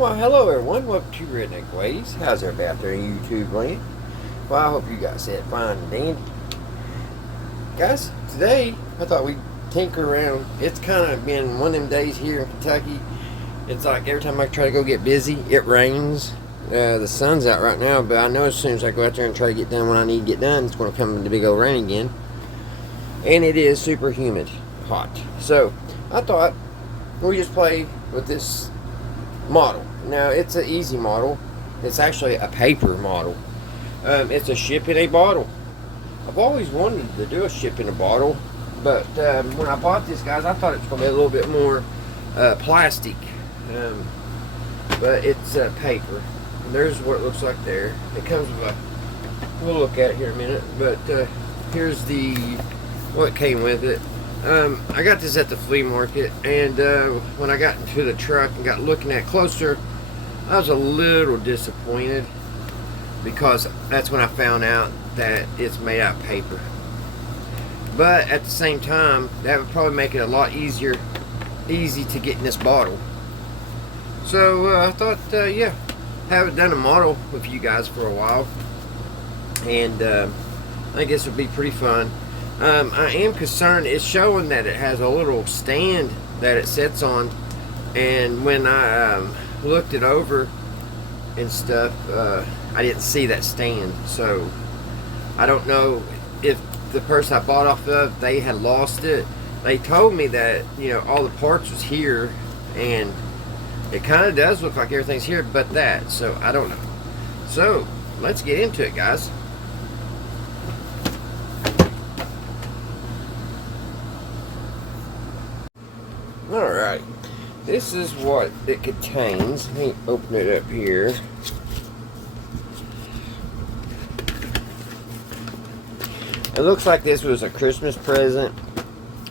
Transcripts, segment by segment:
Well, hello everyone. Welcome to Redneck Ways. How's everybody out there in YouTube land? Well, I hope you guys had fine and dandy. Guys, today I thought we'd tinker around. It's kind of been one of them days here in Kentucky. It's like every time I try to go get busy, it rains. The sun's out right now, but I know as soon as I go out there and try to get done what I need to get done, it's going to come in the big old rain again. And it is super humid, hot. So I thought we'd just play with this model. Now, it's an easy model. It's actually a paper model. It's a ship in a bottle. I've always wanted to do a ship in a bottle, but when I bought this, guys, I thought it was going to be a little bit more plastic. But it's paper. And there's what it looks like there. It comes with we'll look at it here in a minute, but here's what came with it. I got this at the flea market, and when I got into the truck and got looking at it closer, I was a little disappointed because that's when I found out that it's made out of paper. But at the same time, that would probably make it a lot easy to get in this bottle. So I thought, yeah, haven't done a model with you guys for a while, and I guess it would be pretty fun. I am concerned. It's showing that it has a little stand that it sits on, and when I looked it over and stuff, I didn't see that stand. So I don't know if the person I bought off of, they had lost it. They told me that, you know, all the parts was here, and it kind of does look like everything's here but that. So I don't know. So let's get into it, guys. Alright, this is what it contains. Let me open it up here. It looks like this was a Christmas present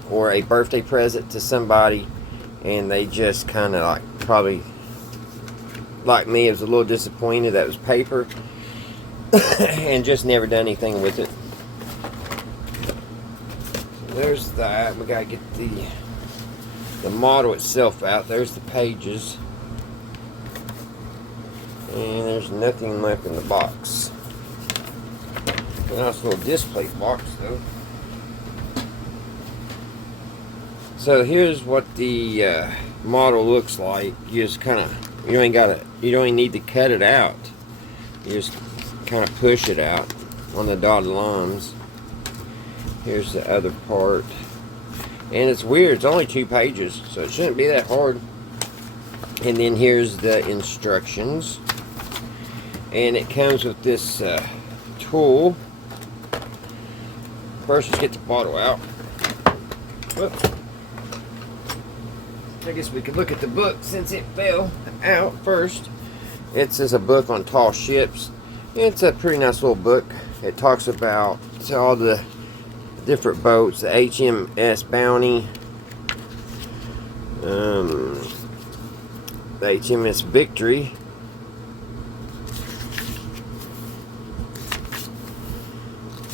or a birthday present to somebody, and they just kind of like, probably like me, it was a little disappointed that it was paper and just never done anything with it. So there's that. We gotta get the model itself out. There's the pages, and there's nothing left in the box. A nice little display box though. So here's what the model looks like. You just kind of, you don't even need to cut it out. You just kind of push it out on the dotted lines. Here's the other part. And it's weird, it's only 2 pages, so it shouldn't be that hard. And then here's the instructions. And it comes with this tool. First, let's get the bottle out. Whoops. I guess we could look at the book since it fell out first. It says a book on tall ships. It's a pretty nice little book. It talks about all the different boats, the HMS Bounty, the HMS Victory,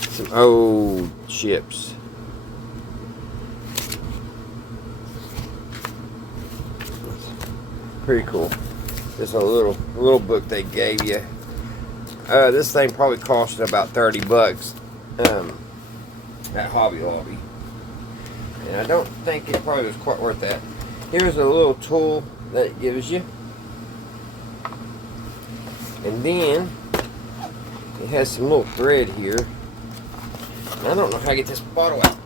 some old ships. Pretty cool. Just a little book they gave you. This thing probably cost about $30. At Hobby Lobby, and I don't think it probably was quite worth that. Here's a little tool that it gives you, and then it has some little thread here. And I don't know how to get this bottle out.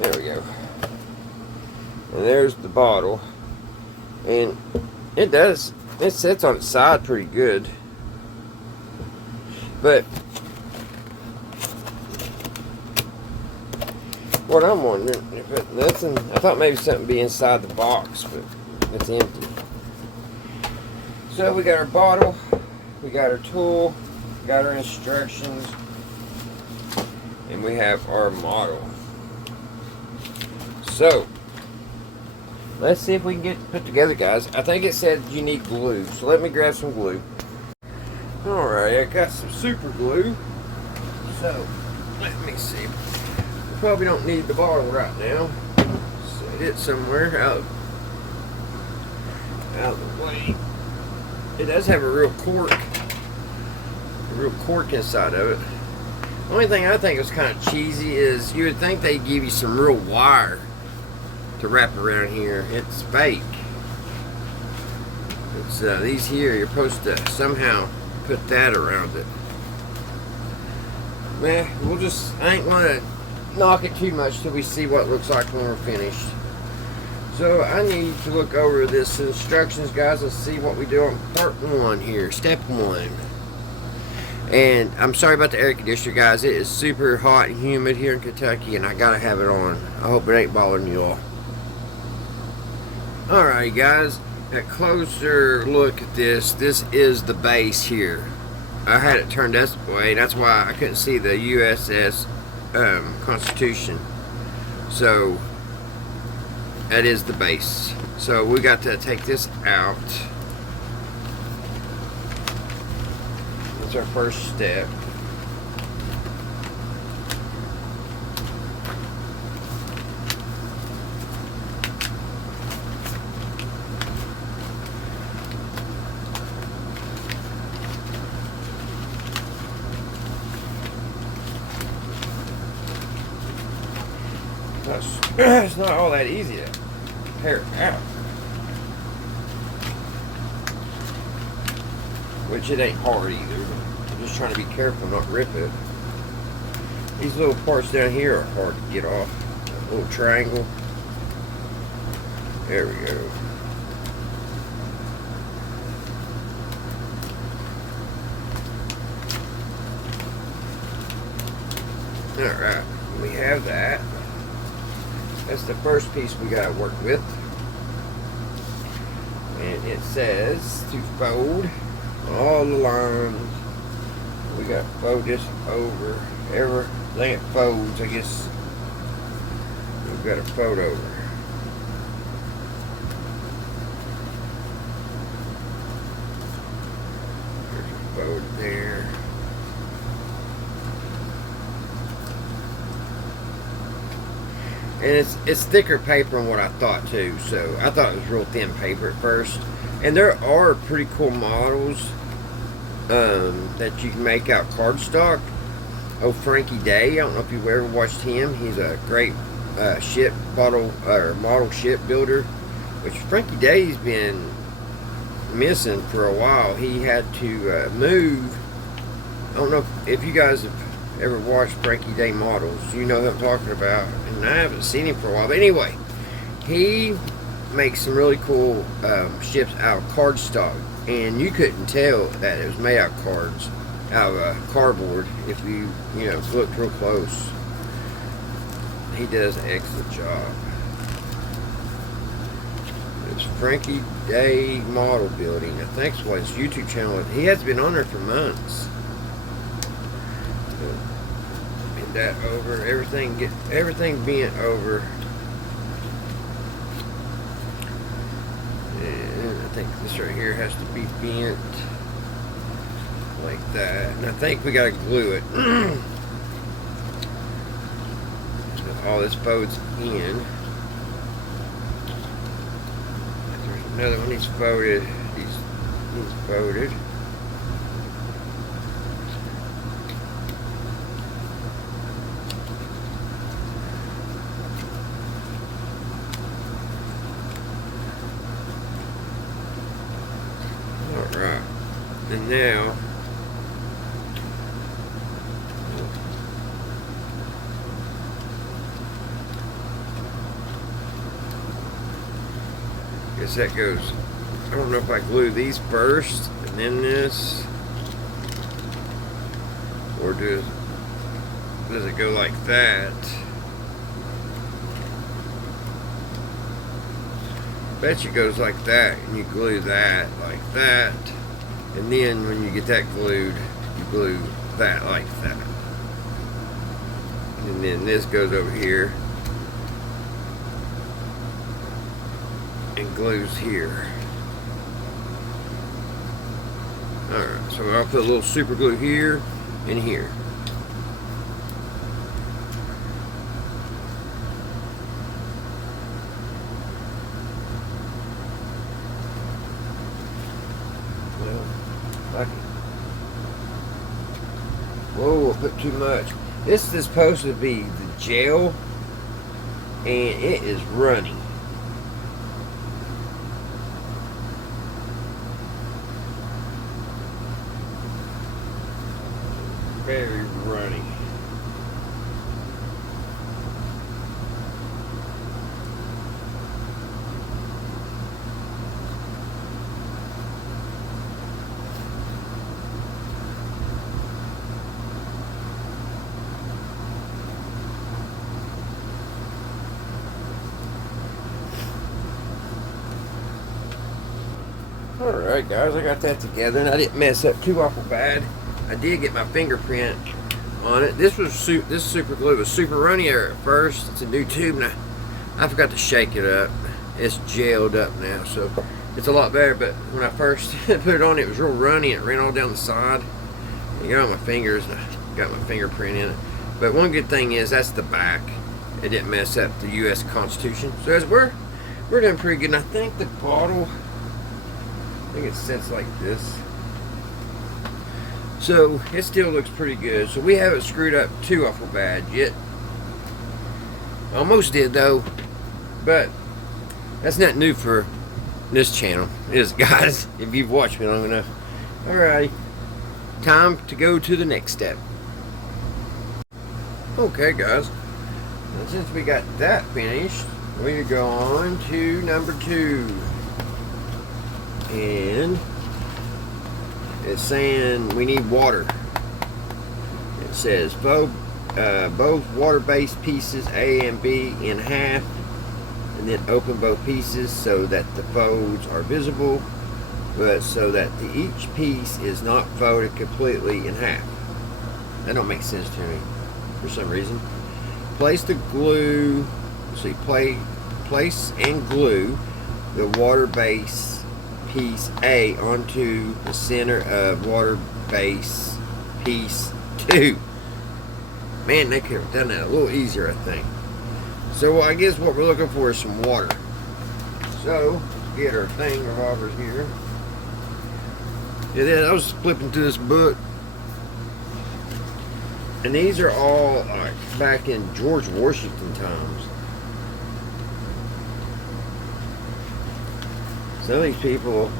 There we go. And there's the bottle, and it sits on its side pretty good, but what I'm wondering, if it nothing, I thought maybe something would be inside the box, but it's empty. So we got our bottle, we got our tool, we got our instructions, and we have our model. So let's see if we can get it put together, guys. I think it said you need glue, so let me grab some glue. Alright, I got some super glue. So let me see. Probably don't need the bottle right now. Set it somewhere out out of the way. It does have a real cork inside of it. The only thing I think is kind of cheesy is you would think they'd give you some real wire to wrap around here. It's fake. It's these here, you're supposed to somehow put that around it. Man, I ain't gonna knock it too much till we see what it looks like when we're finished. So I need to look over this instructions, guys, and see what we do on part 1 here, step 1. And I'm sorry about the air conditioner, guys. It is super hot and humid here in Kentucky, and I gotta have it on. I hope it ain't bothering you all. Alright, guys, a closer look at this. This is the base here. I had it turned this way. That's why I couldn't see the USS Constitution. So that is the base. So we got to take this out. That's our first step. It's not all that easy to tear it out. Which it ain't hard either. I'm just trying to be careful not rip it. These little parts down here are hard to get off. That little triangle. There we go. Alright, we have that. That's the first piece we got to work with. And it says to fold all the lines. We got to fold this over. Everything it folds, I guess we've got to fold over. There's a fold there. And it's thicker paper than what I thought too, so I thought it was real thin paper at first. And there are pretty cool models that you can make out cardstock. Oh, Frankie Day, I don't know if you've ever watched him. He's a great model ship builder, which Frankie Day's been missing for a while. He had to move. I don't know if you guys have ever watched Frankie Day models, you know who I'm talking about, and I haven't seen him for a while. But anyway, he makes some really cool ships out of cardstock, and you couldn't tell that it was made out of cardboard if you looked real close. He does an excellent job. It's Frankie Day Model Building. I think it's what his YouTube channel is. He has been on there for months. Bend that over. Everything bent over. And I think this right here has to be bent like that. And I think we gotta glue it. All this folds in. There's another one. He's folded. He's folded. All right. And now. Guess that goes. I don't know if I glue these first and then this, or does it go like that? Bet you it goes like that, and you glue that like that, and then when you get that glued, you glue that like that, and then this goes over here and glues here. Alright, so I'll put a little super glue here and here. don't put too much. This is supposed to be the gel, and it is runny. Very runny. Alright guys, I got that together and I didn't mess up too awful bad. I did get my fingerprint on it. This super glue was super runny at first. It's a new tube and I forgot to shake it up. It's gelled up now, so it's a lot better. But when I first put it on, it was real runny. It ran all down the side. You got on my fingers and I got my fingerprint in it. But one good thing is that's the back. It didn't mess up the U.S. Constitution. So as we're doing pretty good. And I think the bottle, I think it sits like this. So it still looks pretty good. So we haven't screwed up too awful bad yet. Almost did though, but that's not new for this channel, is guys. If you've watched me long enough. Alright, time to go to the next step. Okay guys, and since we got that finished, we go on to number 2. And it's saying we need water. It says both water-based pieces A and B in half, and then open both pieces so that the folds are visible, but so that each piece is not folded completely in half. That don't make sense to me for some reason. Place the glue. See, place and glue the water base piece A onto the center of water base piece 2. Man, they could have done that a little easier, I think. So I guess what we're looking for is some water. So let's get our thing revolvers here. And then I was flipping through this book, and these are all like back in George Washington times. Some of these people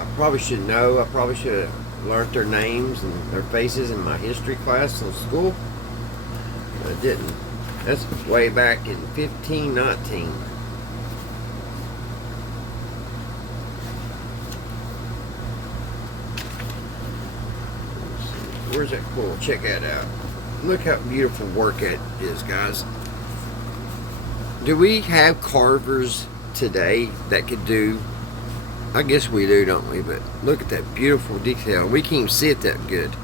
I probably should know. I probably should have learned their names and their faces in my history class in school, but I didn't. That's way back in 1519. Where's that cool? Check that out. Look how beautiful work it is, guys. Do we have carvers today that could do? I guess we do, don't we? But look at that beautiful detail. We can't even see it that good.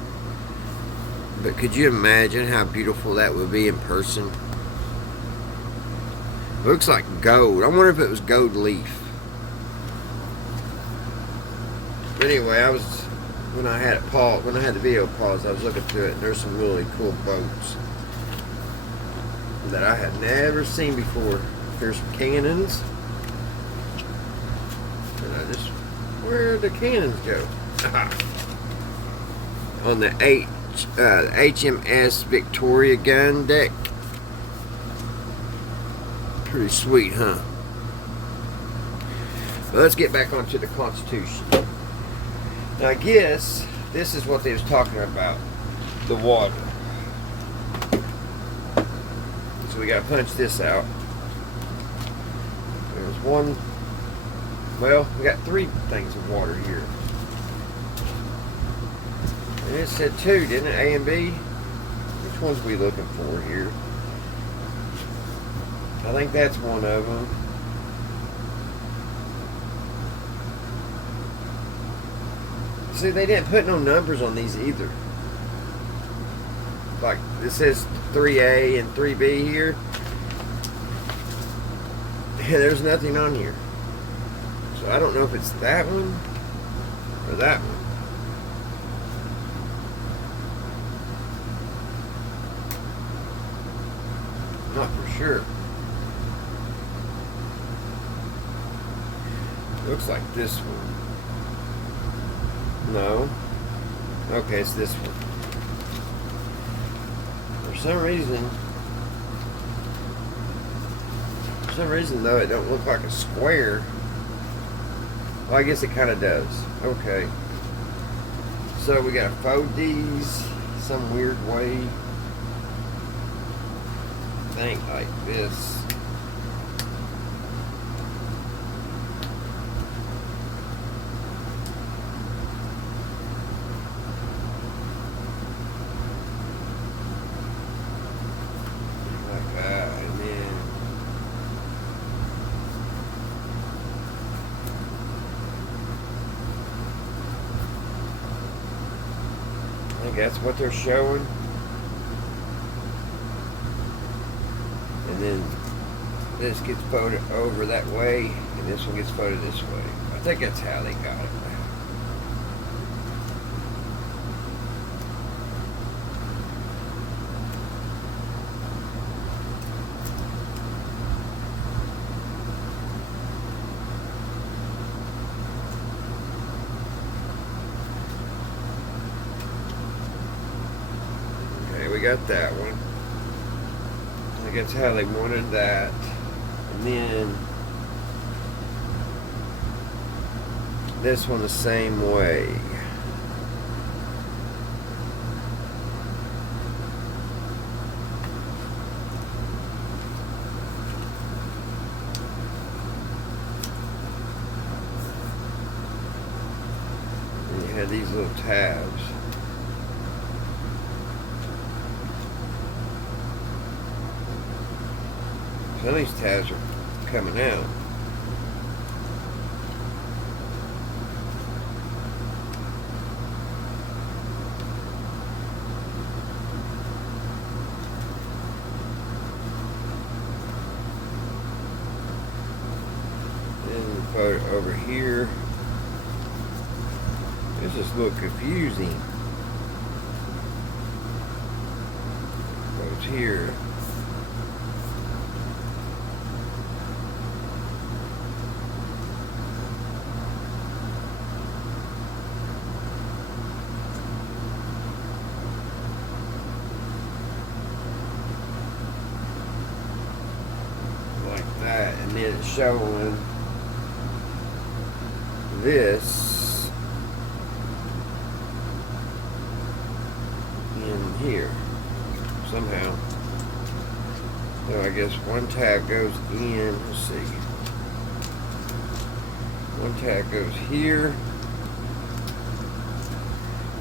But could you imagine how beautiful that would be in person? It looks like gold. I wonder if it was gold leaf. But anyway, when I had the video paused, I was looking through it, and there's some really cool boats that I had never seen before. There's some cannons. Where'd the cannons go? On the HMS Victoria gun deck. Pretty sweet, huh? But let's get back onto the Constitution. Now I guess this is what they was talking about. The water. So we gotta punch this out. There's one. Well, we got 3 things of water here. And it said 2, didn't it? A and B? Which one's we looking for here? I think that's one of them. See, they didn't put no numbers on these either. Like, it says 3A and 3B here. Yeah, there's nothing on here. So I don't know if it's that one or that one. Not for sure. Looks like this one. No. Okay, it's this one. For some reason though, it don't look like a square. Well, I guess it kind of does. Okay. So we gotta fold these some weird way. Think like this. Like that, and then I think that's what they're showing. And then this gets folded over that way, and this one gets folded this way. I think that's how they got it. Okay, we got that one. I think that's how they wanted that. And then this one the same way. And you had these little tabs. Some of these tabs are coming out. Then put it over here. This is a little confusing. Goes here. That, and then it's showing this in here somehow. So I guess one tab goes in, let's see, one tab goes here.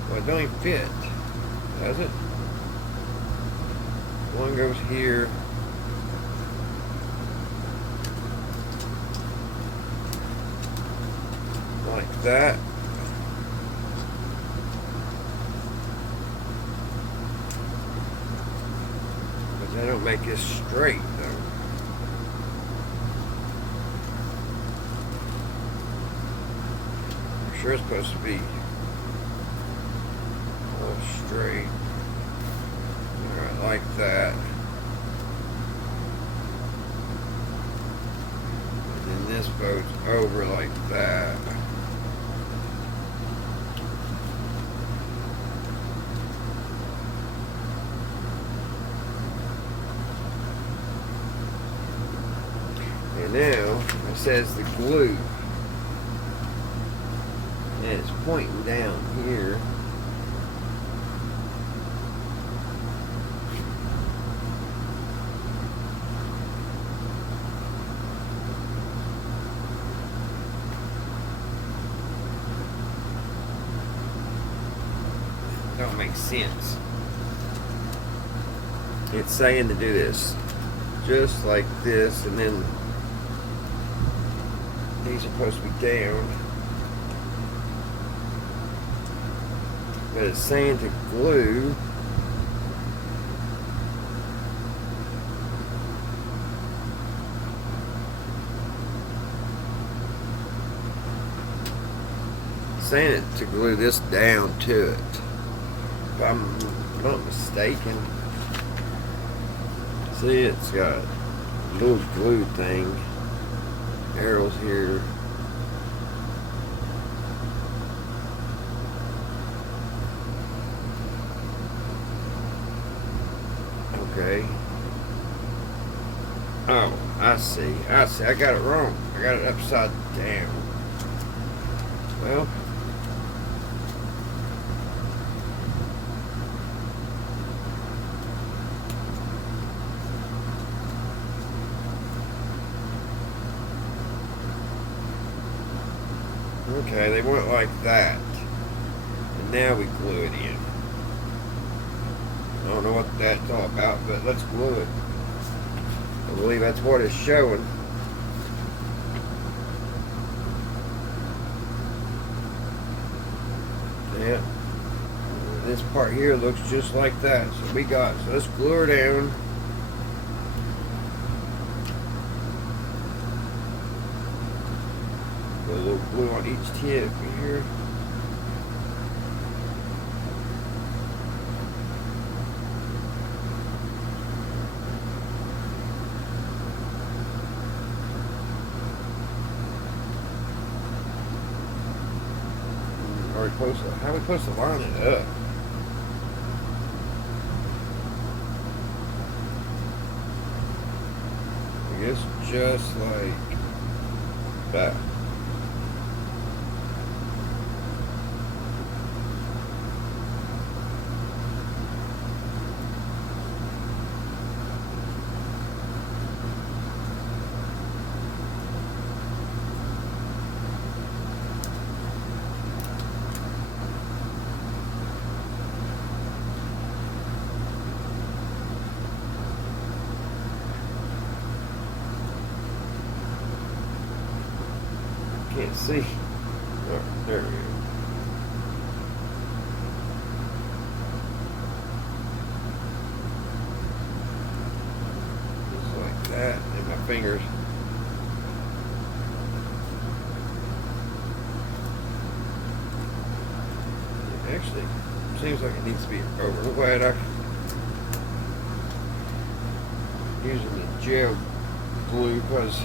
Well, it don't even fit, does it? One goes here. Like that. But they don't make this straight though. I'm sure it's supposed to be all straight. Alright, like that. And then this goes over like that. And now it says the glue, and it's pointing down here. Don't make sense. It's saying to do this just like this, and then these are supposed to be down, but it's saying to glue this down to it. If I'm not mistaken. See, it's got a little glue thing. Arrows here. Okay. Oh, I see. I got it wrong. I got it upside down. Well, okay, they went like that. And now we glue it in. I don't know what that's all about, but let's glue it. I believe that's what it's showing. Yeah. This part here looks just like that. So let's glue her down. Put a little glue on each tip here. How are we supposed to line it up? I guess just like that. Can't see. Oh, there we go. Just like that, and my fingers. It actually seems like it needs to be over. I'm glad I'm using the gel glue because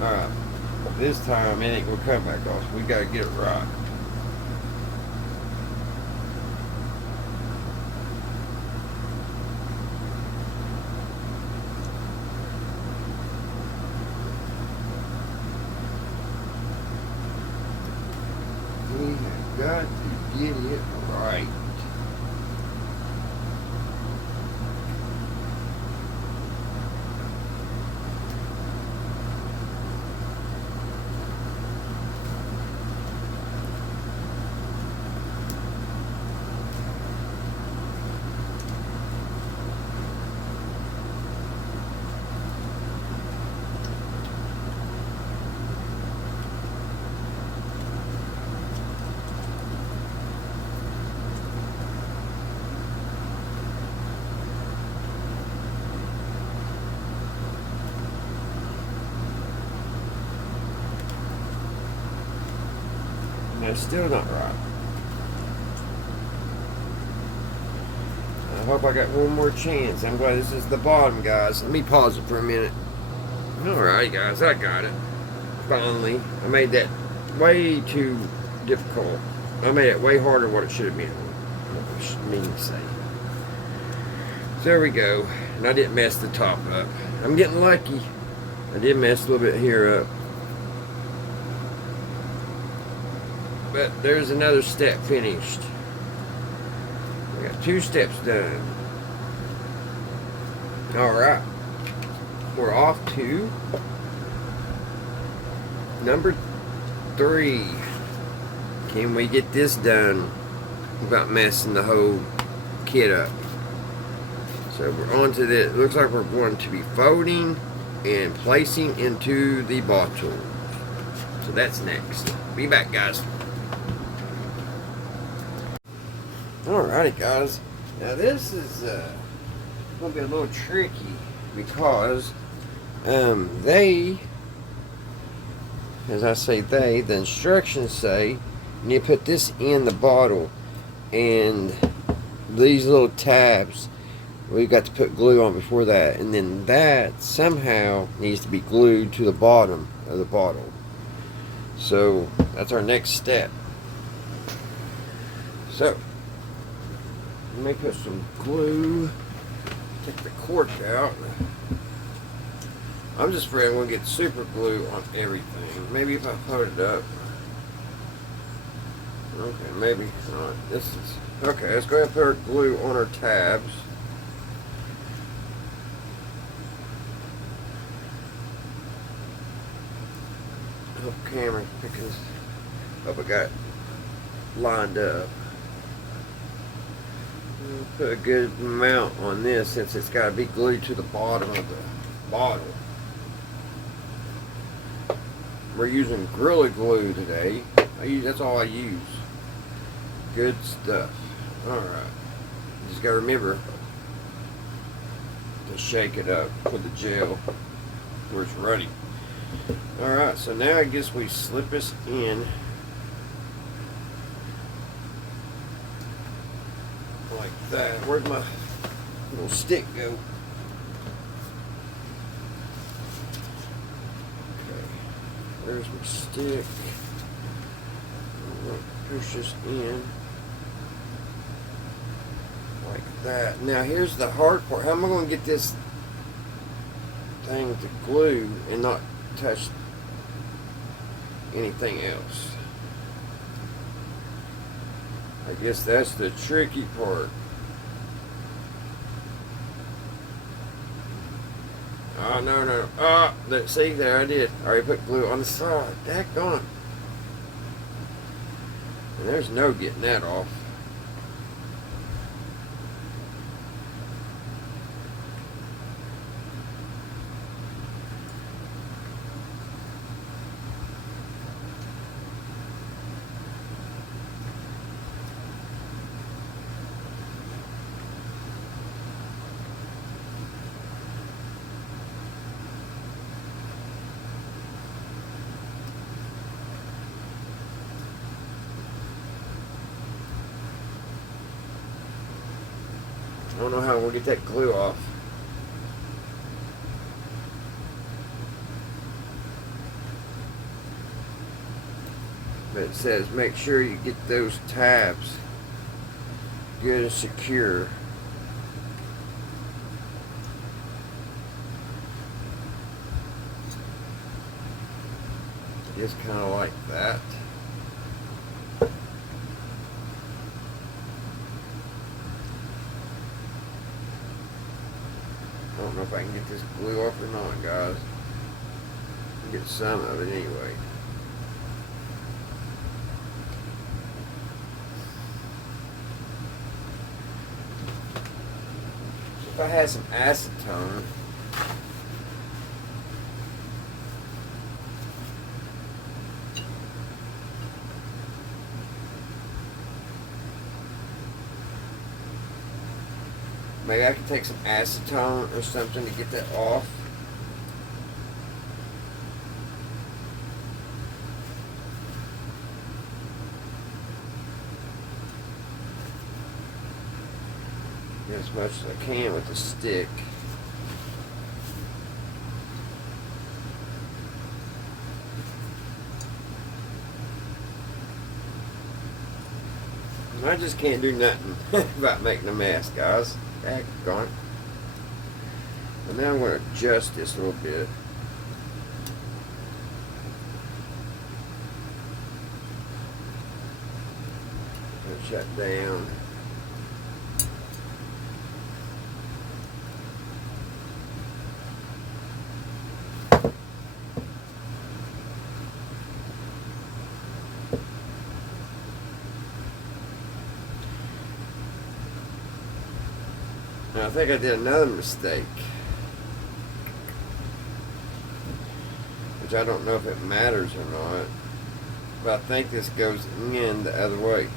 alright, this time it ain't gonna come back off. We gotta get it right. We have got to get it right. That's still not right. I hope I got one more chance. I'm glad this is the bottom, guys. Let me pause it for a minute. Alright, guys, I got it. Finally. I made that way too difficult. I made it way harder than what it should have been. What I should mean to say. So there we go. And I didn't mess the top up. I'm getting lucky. I did mess a little bit here up. But there's another step finished. We got 2 steps done. Alright. We're off to number 3. Can we get this done without messing the whole kit up? So we're on to this. It looks like we're going to be folding and placing into the bottle. So that's next. Be back, guys. Alrighty, guys. Now this is going to be a little tricky because they, as I say they, the instructions say you need to put this in the bottle, and these little tabs we've got to put glue on before that, and then that somehow needs to be glued to the bottom of the bottle. So that's our next step. So Let me put some glue. Take the cork out. I'm just afraid I'm going to get super glue on everything. Maybe if I put it up. Okay, maybe not. This is... Okay, let's go ahead and put our glue on our tabs. Hope camera's picking this up. I got it lined up. I'll put a good amount on this since it's got to be glued to the bottom of the bottle. We're using Gorilla Glue today. That's all I use. Good stuff. Alright. Just gotta remember to shake it up with the gel where it's ready. Alright, so now I guess we slip this in like that. Where'd my little stick go? Okay, there's my stick. Push this in like that. Now here's the hard part. How am I going to get this thing to glue and not touch anything else? I guess that's the tricky part. Oh, no. Oh, see, there I did. I already put glue on the side. Daggone it. And there's no getting that off. I don't know how we'll get that glue off. But it says make sure you get those tabs good and secure. Just kind of like that. I don't know if I can get this glue off or not, guys. Get some of it anyway. If I had some acetone, maybe I could take some acetone or something to get that off. Get as much as I can with the stick. And I just can't do nothing about making a mess, guys. Daggone it. And now I'm going to adjust this a little bit. Shut down. Now I think I did another mistake, which I don't know if it matters or not, but I think this goes in the other way.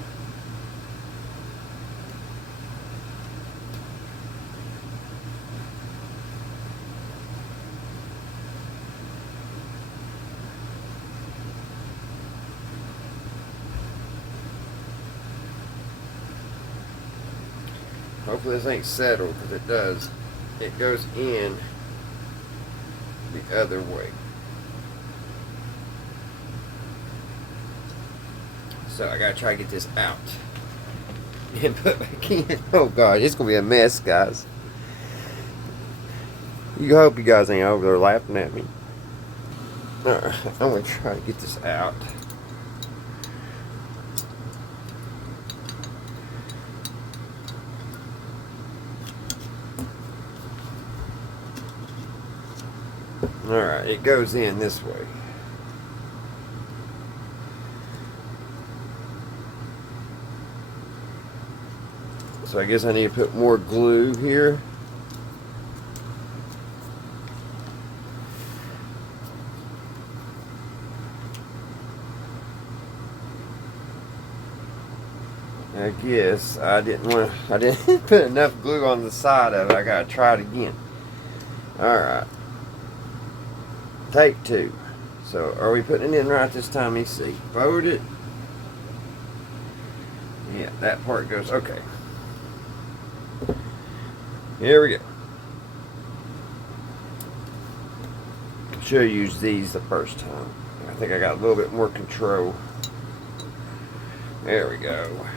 Hopefully this ain't settled, because it does. It goes in the other way. So I gotta try to get this out. and put back in. Oh god, it's gonna be a mess, guys. You hope you guys ain't over there laughing at me. Alright, I'm gonna try to get this out. Alright, it goes in this way. So I guess I need to put more glue here. I guess I didn't put enough glue on the side of it. I gotta try it again. Alright. Take 2. So are we putting it in right this time? Let me see. Fold it. Yeah, that part goes. Okay. Here we go. Should have used these the first time. I think I got a little bit more control. There we go.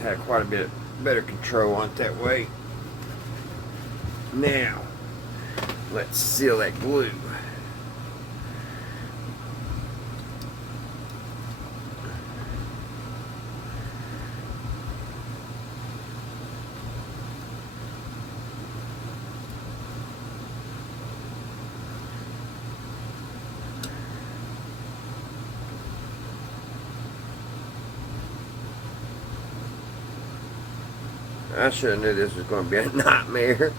Had quite a bit better control on it that way. Now, let's seal that glue. I should have knew this was going to be a nightmare.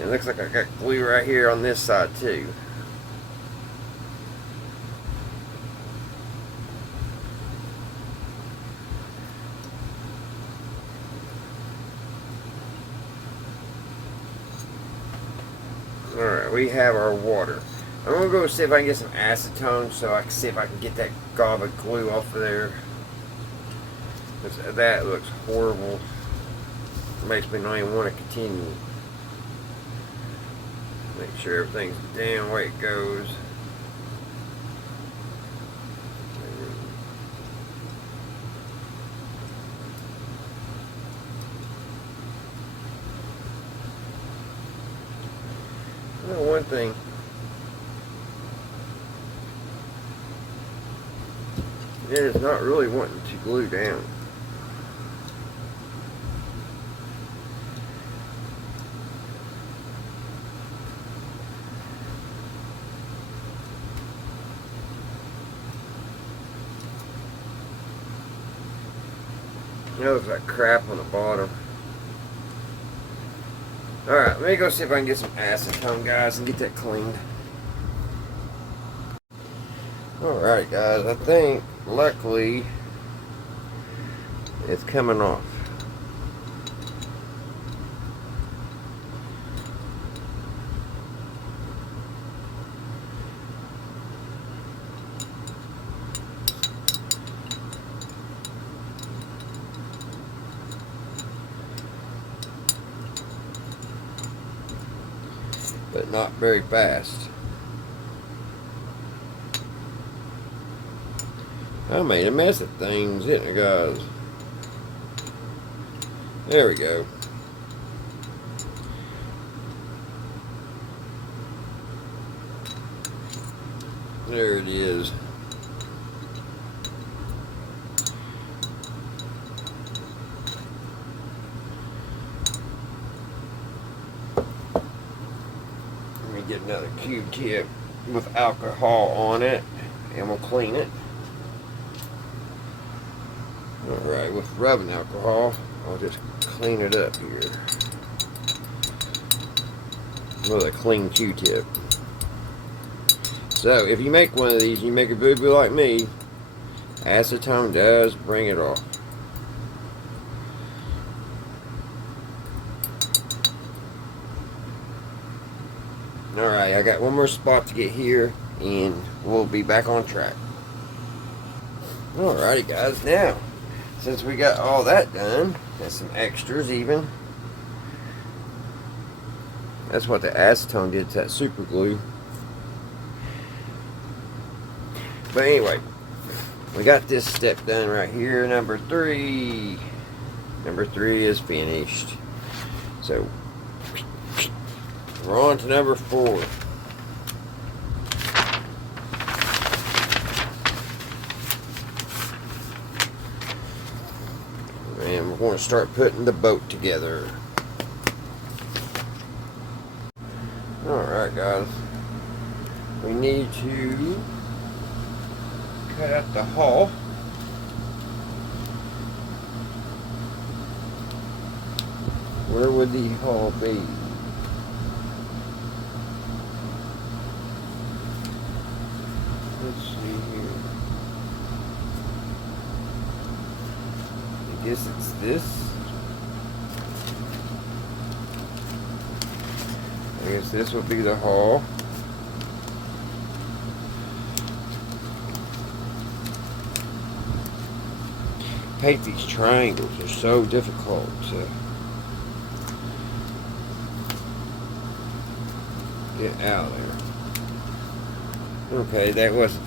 It looks like I got glue right here on this side too. Alright, we have our water. I'm going to go see if I can get some acetone so I can see if I can get that gob of glue off of there. That looks horrible. It makes me not even want to continue. Make sure everything's down the way it goes. You know, one thing. It is not really wanting to glue down. It looks like crap on the bottom. Alright, let me go see if I can get some acetone, guys, and get that cleaned. Alright, guys, I think, luckily, it's coming off. But not very fast. I made a mess of things, didn't I, guys? There we go. There it is. Get another Q-tip with alcohol on it and we'll clean it. Alright, with rubbing alcohol, I'll just clean it up here with a clean Q-tip. So, if you make one of these, you make a boo-boo like me, acetone does bring it off. Alright, I got one more spot to get here, and we'll be back on track. Alrighty, guys, now, since we got all that done, that's some extras even. That's what the acetone did to that super glue. But anyway, We got this step done right here, number 3. Number 3 is finished. So we're on to number 4. And we're going to start putting the boat together. Alright guys, we need to cut out the hull. Where would the hull be? Let's see here. I guess it's this. I guess this would be the hull. I hate these triangles, they're so difficult to get out there. Okay,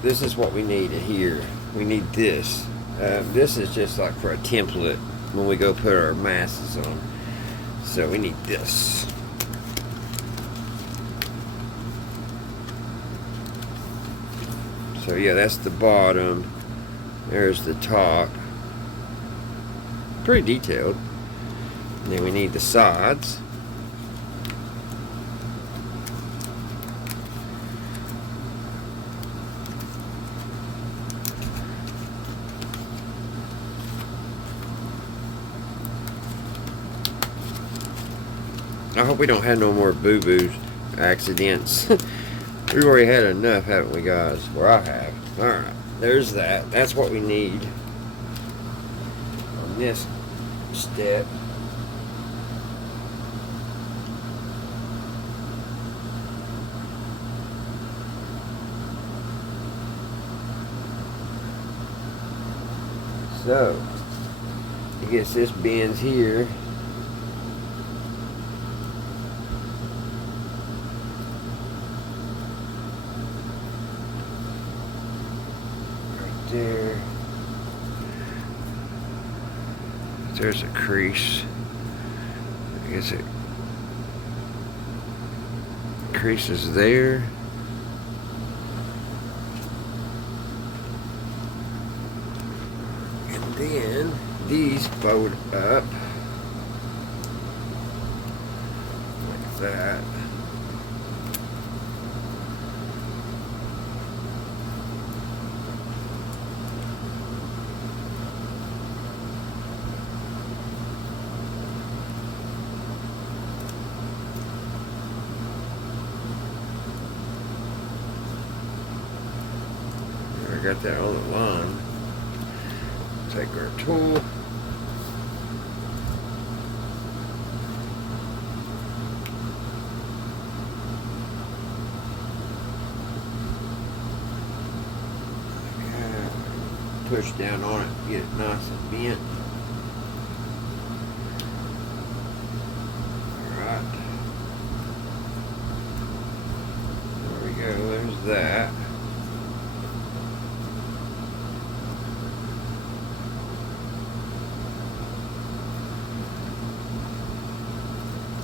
this is what we need here. We need this. This is just like for a template when we go put our masses on. So we need this. So yeah, that's the bottom. There's the top. Pretty detailed. And then we need the sides. I hope we don't have no more boo-boos, accidents. We've already had enough, haven't we, guys? Well, I have. Alright, there's that. That's what we need on this step. So, I guess this bends here. There. There's a crease. I guess it creases there. And then these fold up like that. Got that on the line. Take our tool. Push down on it, get it nice and bent. Alright. There we go, there's that.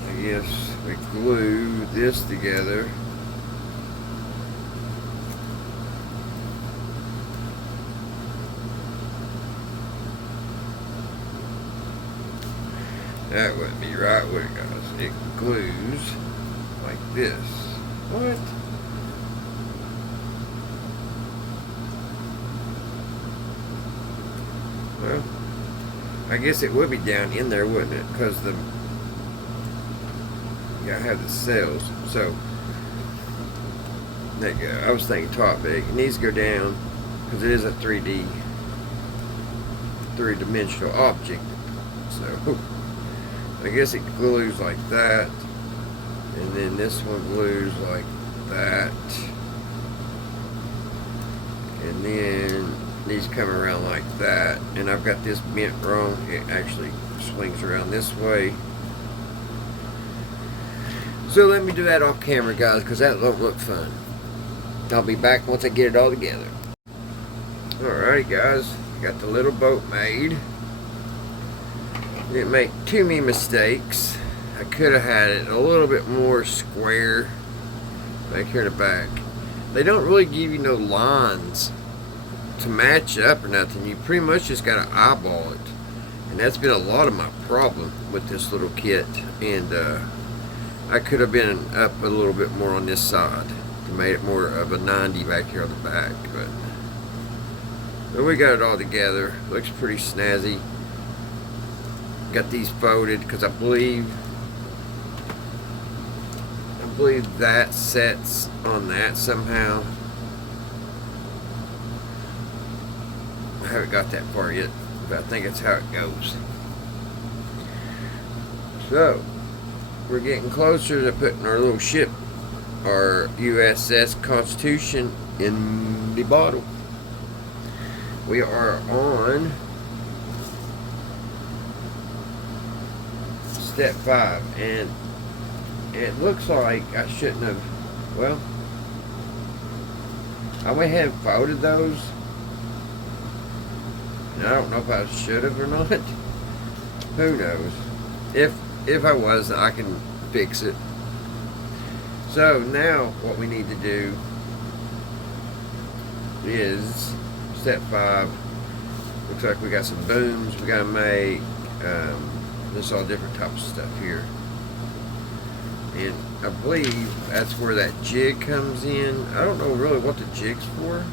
I guess we glue this together. That wouldn't be right, would it, guys? It glues like this. What? Well, I guess it would be down in there, wouldn't it? Because the you gotta have the cells. So there you go. I was thinking top big. It needs to go down because it is a 3-dimensional object. So I guess it glues like that, and then this one glues like that, and then these come around like that. And I've got this bent wrong. It actually swings around this way. So let me do that off camera, guys, because that don't look fun. I'll be back once I get it all together. Alrighty guys, got the little boat made. Didn't make too many mistakes. I could have had it a little bit more square back here in the back. They don't really give you no lines to match up or nothing. You pretty much just got to eyeball it. And that's been a lot of my problem with this little kit. And I could have been up a little bit more on this side to make it more of a 90 back here on the back. But we got it all together. Looks pretty snazzy. Got these folded because I believe that sets on that somehow. I haven't got that far yet, but I think that's how it goes. So we're getting closer to putting our little ship, our USS Constitution, in the bottle. We are on step 5, and it looks like I shouldn't have. Well, I went ahead and folded those, and I don't know if I should have or not. Who knows? If I was, I can fix it. So now what we need to do is step 5. Looks like we got some booms we gotta make. There's all different types of stuff here. And I believe that's where that jig comes in. I don't know really what the jig's for.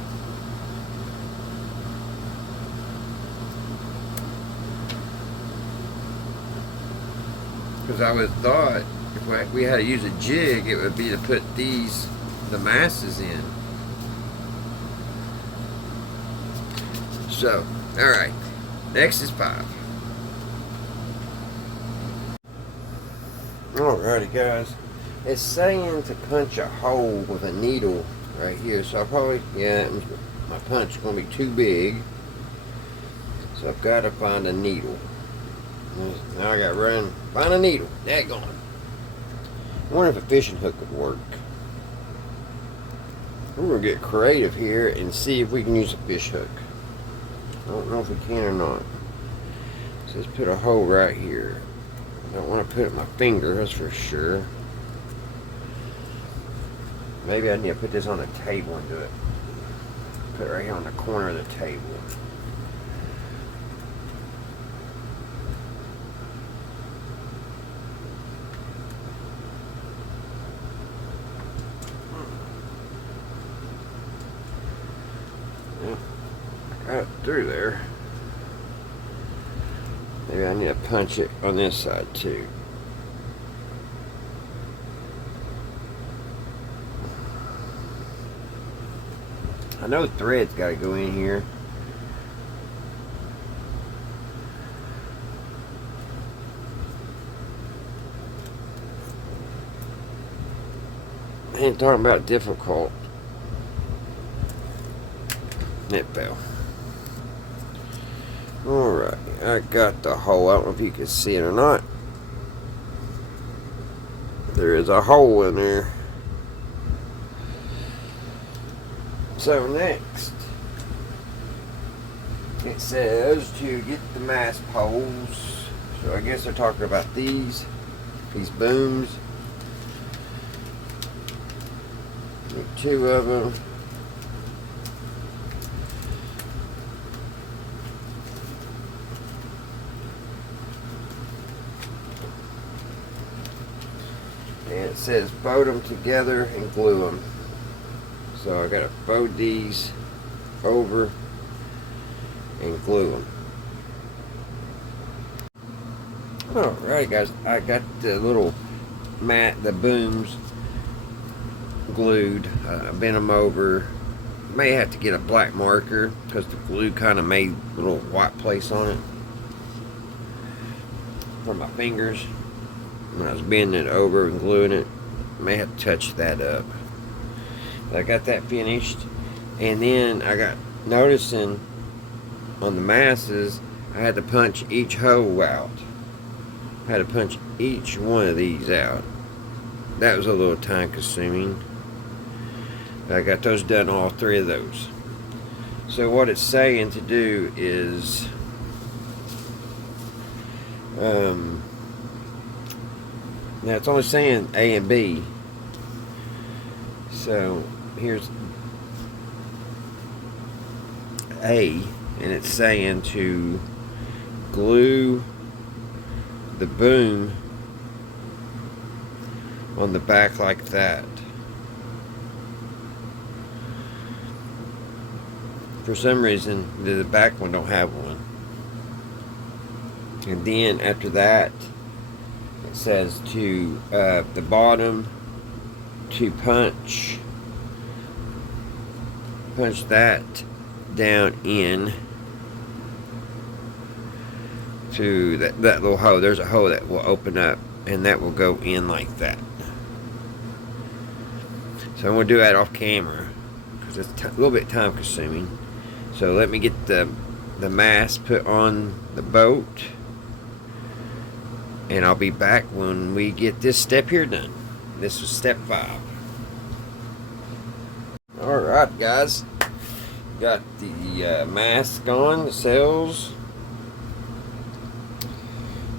Because I would have thought if we had to use a jig, it would be to put the masses in. So, alright. Next is 5. Alrighty guys, it's saying to punch a hole with a needle right here, so I probably, my punch is going to be too big, so I've got to find a needle. Now I got to run, find a needle, daggone. I wonder if a fishing hook would work. We're going to get creative here and see if we can use a fish hook. I don't know if we can or not. So let's put a hole right here. I don't want to put it in my finger, that's for sure. Maybe I need to put this on the table and do it. Put it right here on the corner of the table. Yeah, I got it through there. Maybe I need to punch it on this side too. I know thread's got to go in here. I ain't talking about difficult. It fell. Alright, I got the hole. I don't know if you can see it or not. There is a hole in there. So next, it says to get the mast poles. So I guess they're talking about these booms. Need 2 of them. And it says fold them together and glue them. So I gotta fold these over and glue them. Alright guys, I got the little the booms glued. I bent them over. May have to get a black marker because the glue kind of made a little white place on it for my fingers. When I was bending it over and gluing it, may have to touch that up. But I got that finished, and then I got noticing on the masses I had to punch each hole out. I had to punch each one of these out. That was a little time consuming. I got those done, all 3 of those. So what it's saying to do is now it's only saying A and B. So here's A, and it's saying to glue the boom on the back like that. For some reason, the back one don't have one. And then after that, it says to the bottom to punch that down in to that little hole. There's a hole that will open up, and that will go in like that. So I'm going to do that off camera because it's a little bit time consuming. So let me get the mast put on the boat, and I'll be back when we get this step here done. This was step 5. Alright guys, got the mask on, the sails.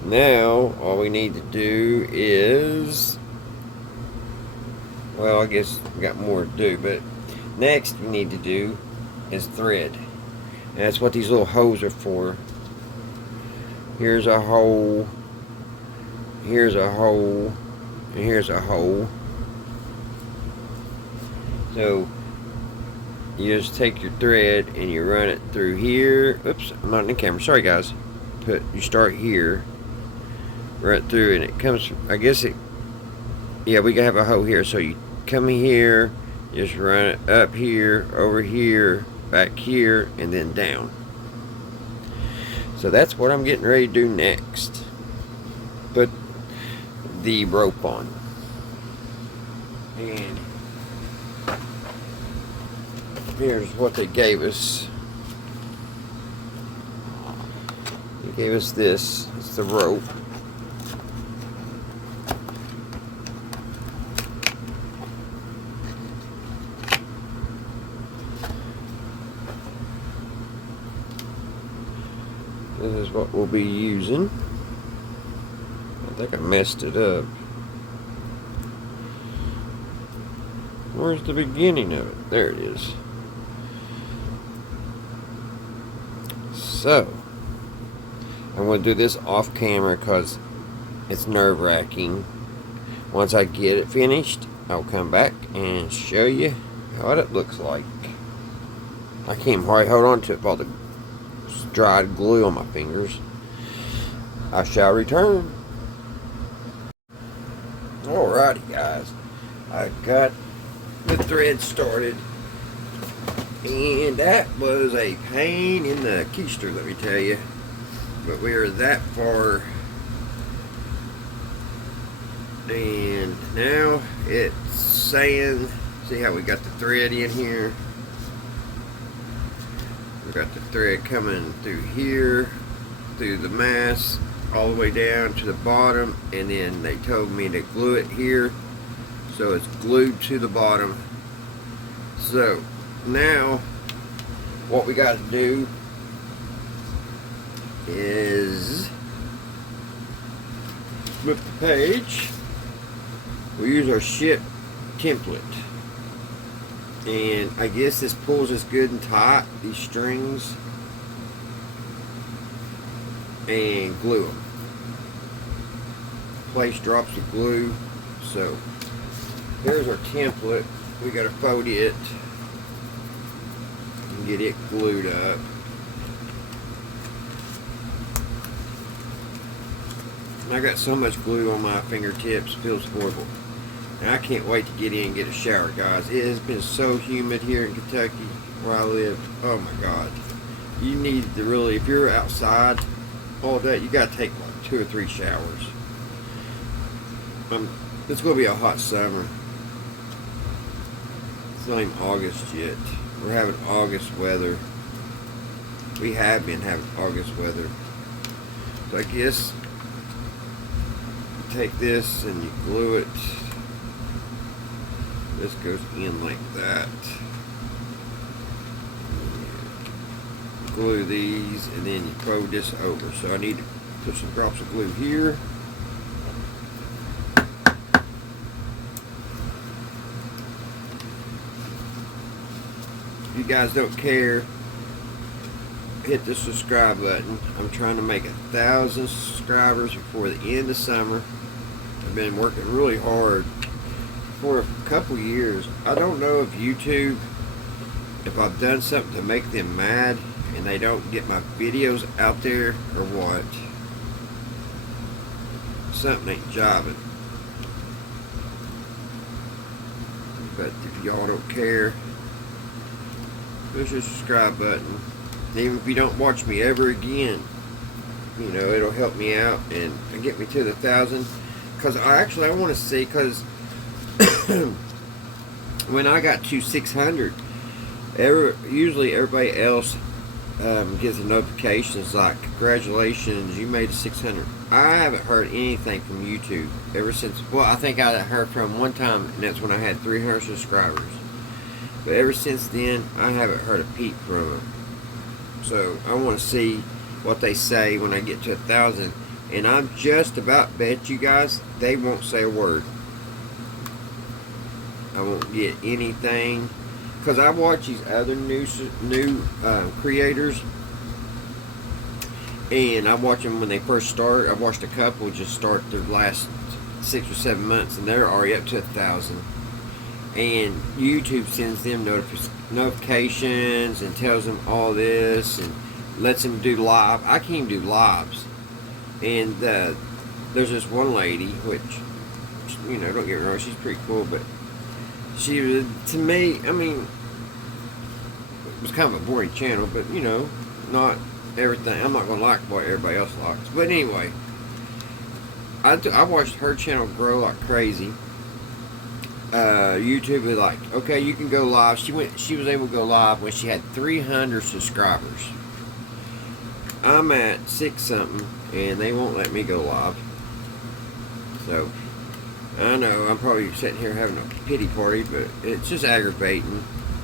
Now all we need to do is, well, I guess we got more to do, but next we need to do is thread. And that's what these little holes are for. Here's a hole, here's a hole, and here's a hole. So you just take your thread and you run it through here. Oops, I'm not in the camera. Sorry guys. You start here, run it through, and it comes. I guess it. Yeah, we can have a hole here. So you come here, just run it up here, over here, back here, and then down. So that's what I'm getting ready to do next. Put the rope on. And here's what they gave us. They gave us this. It's the rope. This is what we'll be using. I think I messed it up. Where's the beginning of it? There it is. So, I'm going to do this off camera because it's nerve-wracking. Once I get it finished, I'll come back and show you what it looks like. I can't hardly hold on to it with all the dried glue on my fingers. I shall return. Alrighty guys, I got the thread started, and that was a pain in the keister, let me tell you. But we are that far, and now it's saying, see how we got the thread in here. We got the thread coming through here, through the mast, all the way down to the bottom, and then they told me to glue it here, so it's glued to the bottom. So now what we got to do is flip the page. We use our ship template, and I guess this pulls us good and tight, these strings, and glue them. Place drops of glue. So here's our template. We gotta fold it and get it glued up. I got so much glue on my fingertips, it feels horrible. And I can't wait to get in and get a shower, guys. It has been so humid here in Kentucky where I live. Oh my God. You need to really, if you're outside all day, you gotta take like 2 or 3 showers. It's gonna be a hot summer. It's not even August yet. We're having August weather. We have been having August weather. So I guess you take this and you glue it. This goes in like that. glue these, and then you fold this over. So I need to put some drops of glue here. If you guys don't care, hit the subscribe button. I'm trying to make 1,000 subscribers before the end of summer. I've been working really hard for a couple years. I don't know if YouTube, if I've done something to make them mad and they don't get my videos out there or what. Something ain't jiving. But if y'all don't care, push the subscribe button. Even if you don't watch me ever again, you know, it'll help me out and get me to the 1,000. Because I want to see, because when I got to 600, usually everybody else gives the notifications like, congratulations, you made it 600. I haven't heard anything from YouTube ever since. Well, I think I heard from one time, and that's when I had 300 subscribers. But ever since then, I haven't heard a peep from them. So I want to see what they say when I get to 1,000. And I'm just about bet you guys they won't say a word. I won't get anything, because I watch these other new creators, and I watch them when they first start. I watched a couple just start their last 6 or 7 months, and they're already up to 1,000. And YouTube sends them notifications and tells them all this and lets them do live. I can't even do lives. And there's this one lady, which, you know, don't get me wrong, she's pretty cool, but she was, to me, I mean, it was kind of a boring channel, but, you know, not everything. I'm not going to like what everybody else likes. But anyway, I watched her channel grow like crazy. YouTube was like, okay, you can go live. She was able to go live when she had 300 subscribers. I'm at 6 something, and they won't let me go live. So I know I'm probably sitting here having a pity party, but it's just aggravating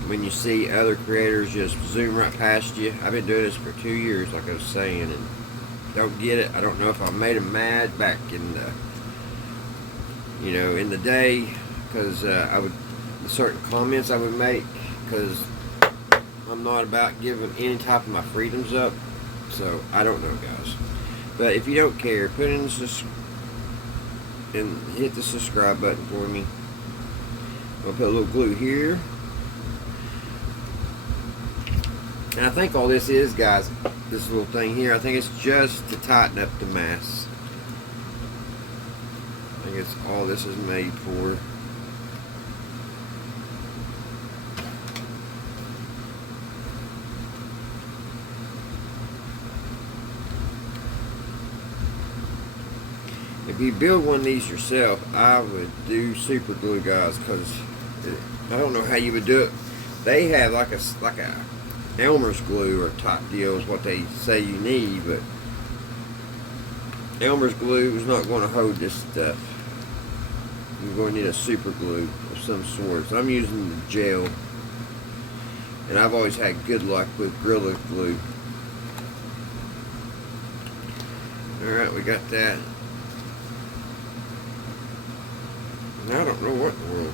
when you see other creators just zoom right past you. I've been doing this for 2 years, like I was saying, and don't get it. I don't know if I made them mad back in the, you know, in the day. Because certain comments I would make, because I'm not about giving any type of my freedoms up. So I don't know, guys. But if you don't care, put in and hit the subscribe button for me. I'll put a little glue here. And I think all this is, guys, this little thing here, I think it's just to tighten up the mass. I think it's all this is made for. If you build one of these yourself, I would do super glue, guys, because I don't know how you would do it. They have like a Elmer's glue or type deal is what they say you need, but Elmer's glue is not going to hold this stuff. You're going to need a super glue of some sort. So I'm using the gel, and I've always had good luck with Gorilla Glue. Alright, we got that. I don't know what in the world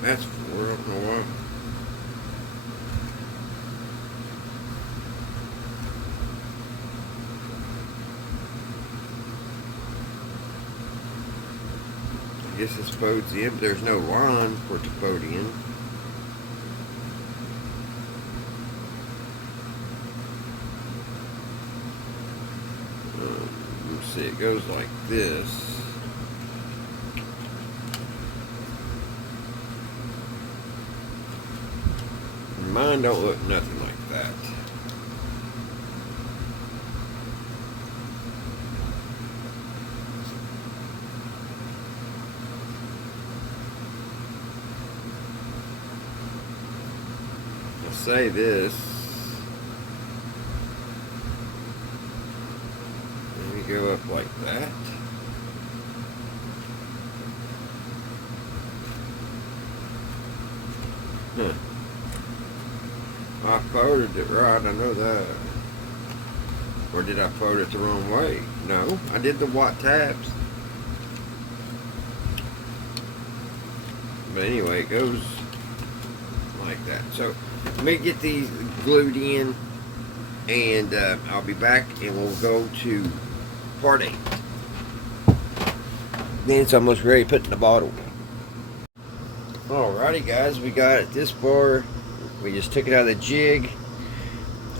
that's for. I don't know why. I guess this folds in, but there's no line for it to fold in. Let's see, it goes like this. Mine don't look nothing like that. I'll say this. Let me go up like that. Huh. I folded it right, I know that. Or did I fold it the wrong way? No, I did the white tabs. But anyway, it goes like that. So let me get these glued in, and I'll be back, and we'll go to part 8. Then it's almost ready to put in the bottle. Alrighty guys, we got it this far. We just took it out of the jig.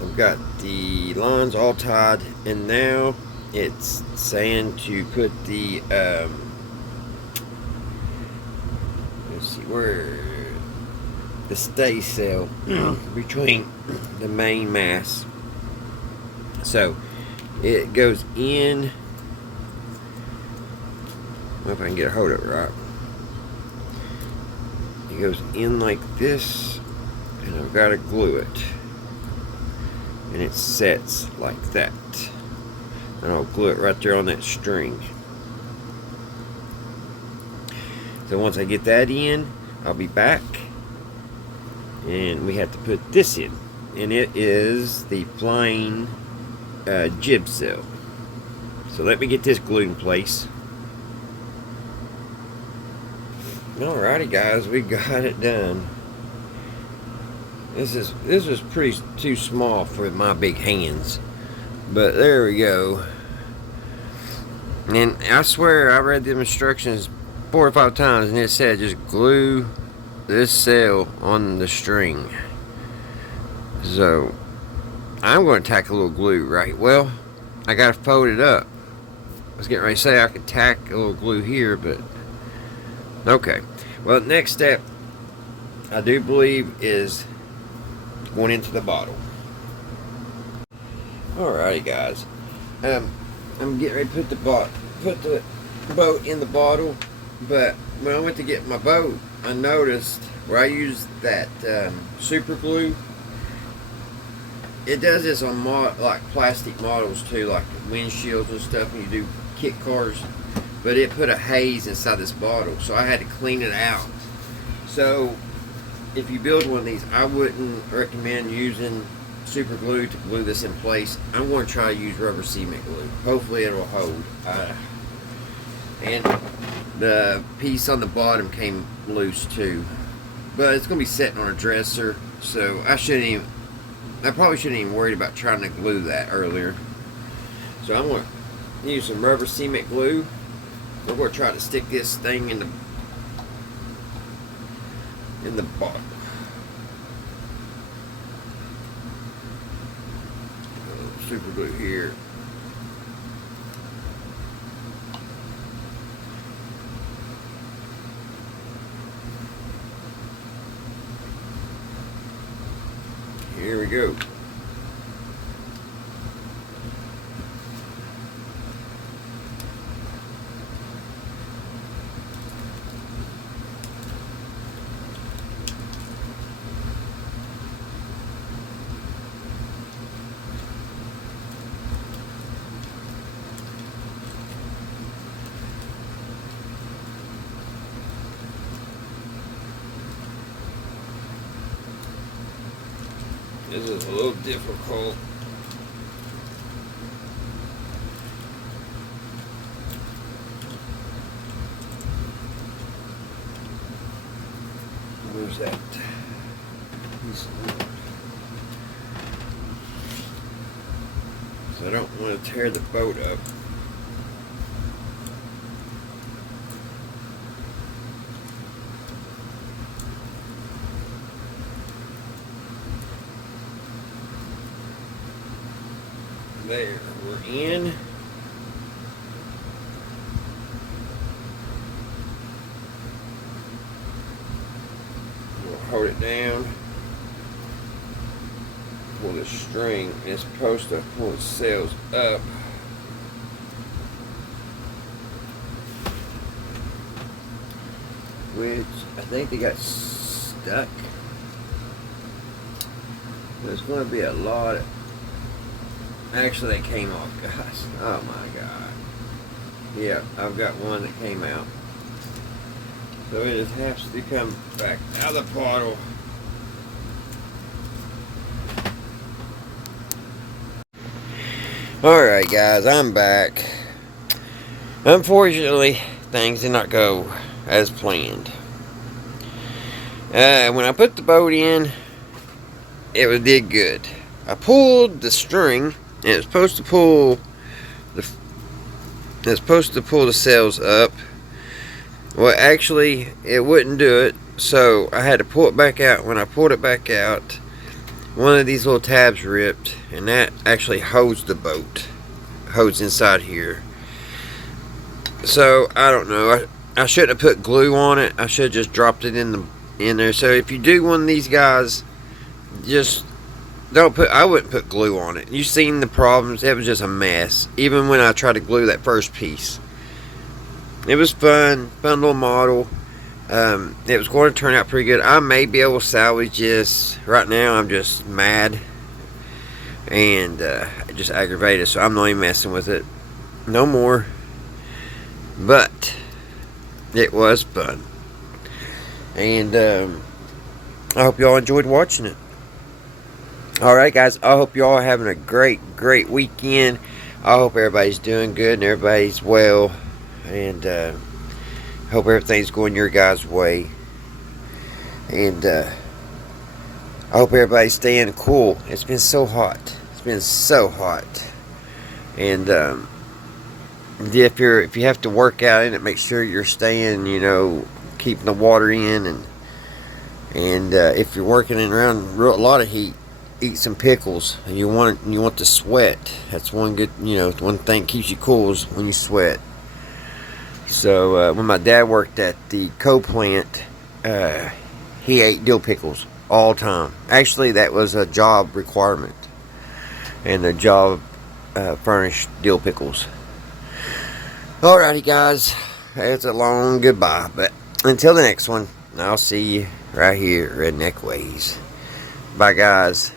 I've got the lines all tied, and now it's saying to put the let's see, where the stay cell between the main mass. So it goes in. I don't know if I can get a hold of it right. It goes in like this, and I've got to glue it, and it sets like that, and I'll glue it right there on that string. So once I get that in, I'll be back, and we have to put this in, and it is the flying jib cell. So let me get this glued in place. Alrighty guys, we got it done. This is pretty too small for my big hands, but there we go. And I swear I read the instructions 4 or 5 times, and it said just glue this cell on the string. So I'm going to tack a little glue, right? Well, I got to fold it up. I was getting ready to say I could tack a little glue here, but okay. Well, next step, I do believe, is going into the bottle. Alrighty, guys. I'm getting ready to put the boat in the bottle. But when I went to get my boat, I noticed where I used that super glue. It does this on like plastic models too, like windshields and stuff when you do kit cars. But it put a haze inside this bottle, so I had to clean it out. So if you build one of these, I wouldn't recommend using super glue to glue this in place. I'm going to try to use rubber cement glue. Hopefully it will hold. And the piece on the bottom came loose too, but it's going to be sitting on a dresser, so I probably shouldn't even worried about trying to glue that earlier. So I'm going to use some rubber cement glue. We're going to try to stick this thing in the bottom. Super glue here. Here we go. This is a little difficult. Where's that? So I don't want to tear the boat up. There, we're in. We'll hold it down. Pull the string. It's supposed to pull the sails up. Which I think they got stuck. There's going to be a lot of... Actually, they came off, guys. Oh my god. Yeah, I've got one that came out. So it just has to come back out of the bottle. Alright guys, I'm back. Unfortunately, things did not go as planned. When I put the boat in, did good. I pulled the string, and it was supposed to pull the sails up. Well, actually, it wouldn't do it, so I had to pull it back out. When I pulled it back out, one of these little tabs ripped, and that actually holds the boat. Holds inside here. So, I don't know. I shouldn't have put glue on it. I should have just dropped it in there. So, if you do one of these guys, just I wouldn't put glue on it. You've seen the problems. It was just a mess. Even when I tried to glue that first piece. It was fun little model. It was going to turn out pretty good. I may be able to salvage this. Right now, I'm just mad and just aggravated, so I'm not even messing with it no more. But it was fun, and I hope y'all enjoyed watching it. Alright guys, I hope y'all are having a great weekend. I hope everybody's doing good and everybody's well, and hope everything's going your guys' way, and I hope everybody's staying cool. It's been so hot. And if you have to work out in it, make sure you're staying, keeping the water in, and if you're working around a lot of heat, eat some pickles. And you want to sweat. That's one good, one thing keeps you cool is when you sweat. So when my dad worked at the co-plant, he ate dill pickles all the time. Actually, that was a job requirement, and the job furnished dill pickles. Alrighty guys, it's a long goodbye, but until the next one, I'll see you right here at Redneck Ways. Bye guys.